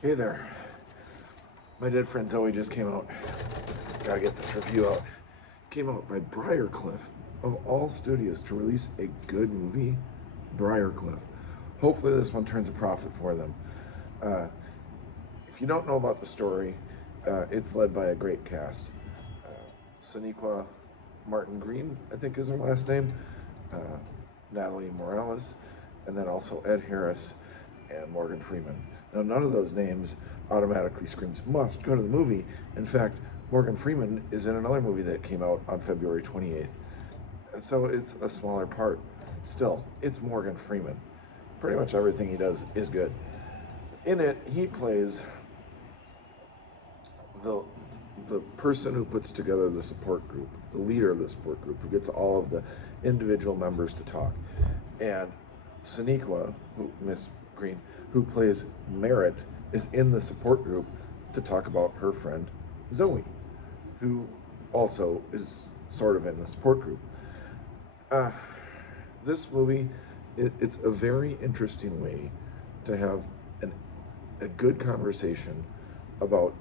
Hey there. My Dead Friend Zoe just came out. Gotta get this review out. Came out by Briarcliff, of all studios, to release a good movie. Briarcliff. Hopefully this one turns a profit for them. If you don't know about the story, it's led by a great cast. Sonequa Martin Green, I think is her last name. Natalie Morales, and then also Ed Harris and Morgan Freeman. Now, none of those names automatically screams must go to the movie. In fact, Morgan Freeman is in another movie that came out on February 28th. So it's a smaller part. Still, it's Morgan Freeman. Pretty much everything he does is good. In it, he plays the person who puts together the support group, the leader of the support group, who gets all of the individual members to talk. And Sonequa, Miss Green, who plays Merritt, is in the support group to talk about her friend Zoe, who also is sort of in the support group. This movie, it's a very interesting way to have a good conversation about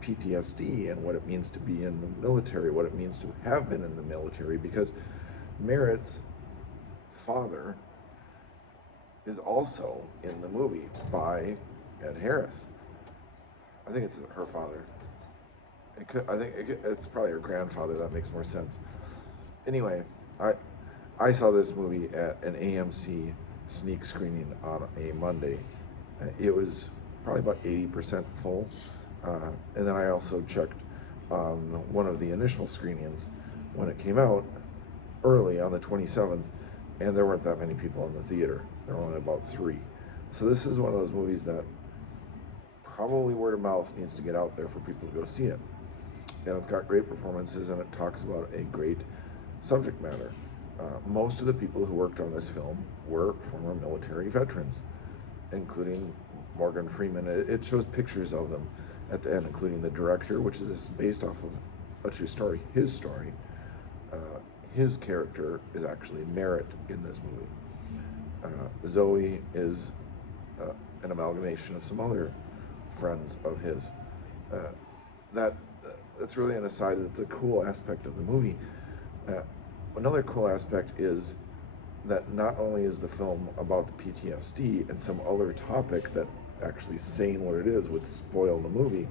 PTSD and what it means to be in the military, what it means to have been in the military, because Merritt's father is also in the movie by Ed Harris. I think it's her father. It's probably her grandfather. That makes more sense. Anyway, I saw this movie at an AMC sneak screening on a Monday. It was probably about 80% full. And then I also checked on one of the initial screenings when it came out early on the 27th, and there weren't that many people in the theater. There were only about 3. So this is one of those movies that probably word of mouth needs to get out there for people to go see it. And it's got great performances, and it talks about a great subject matter. Most of the people who worked on this film were former military veterans, including Morgan Freeman. It shows pictures of them at the end, including the director, which is based off of a true story, his story. His character is actually Merritt in this movie. Zoe is an amalgamation of some other friends of his. That's really an aside. It's a cool aspect of the movie. Another cool aspect is that not only is the film about the PTSD and some other topic that actually saying what it is would spoil the movie,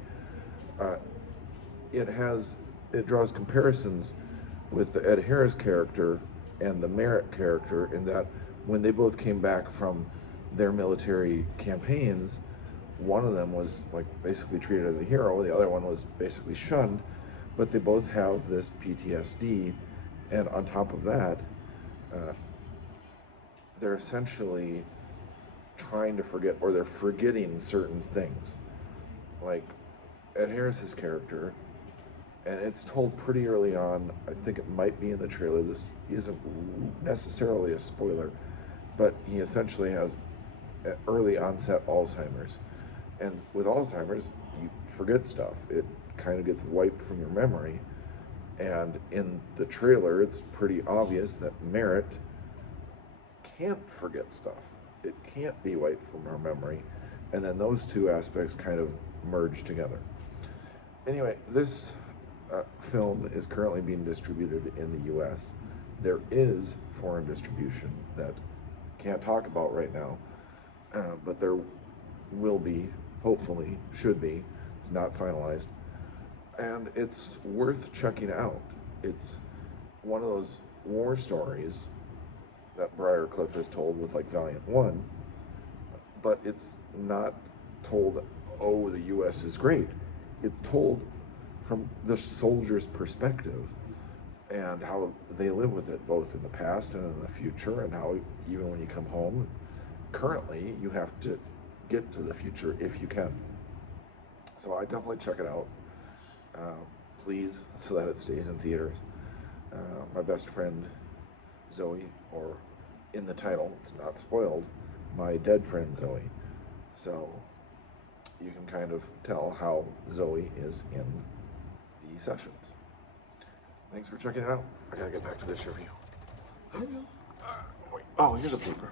it draws comparisons with the Ed Harris character and the Merritt character, in that when they both came back from their military campaigns, one of them was like basically treated as a hero, the other one was basically shunned, but they both have this PTSD, and on top of that, they're essentially trying to forget, or they're forgetting certain things. Like Ed Harris's character, and it's told pretty early on, I think it might be in the trailer, this isn't necessarily a spoiler, but he essentially has early onset Alzheimer's. And with Alzheimer's, you forget stuff. It kind of gets wiped from your memory. And in the trailer, it's pretty obvious that Merritt can't forget stuff. It can't be wiped from her memory. And then those two aspects kind of merge together. Anyway, this film is currently being distributed in the US. There is foreign distribution that can't talk about right now, but there will be, hopefully, should be. It's not finalized. And it's worth checking out. It's one of those war stories that Briarcliff has told with like Valiant 1, but it's not told, oh, the US is great. It's told from the soldier's perspective and how they live with it both in the past and in the future, and how even when you come home, currently, you have to get to the future if you can. So I definitely check it out, please, so that it stays in theaters. My best friend Zoe, or in the title, it's not spoiled, my dead friend Zoe. So you can kind of tell how Zoe is in the sessions. Thanks for checking it out. I gotta get back to this review. Oh, here's a paper.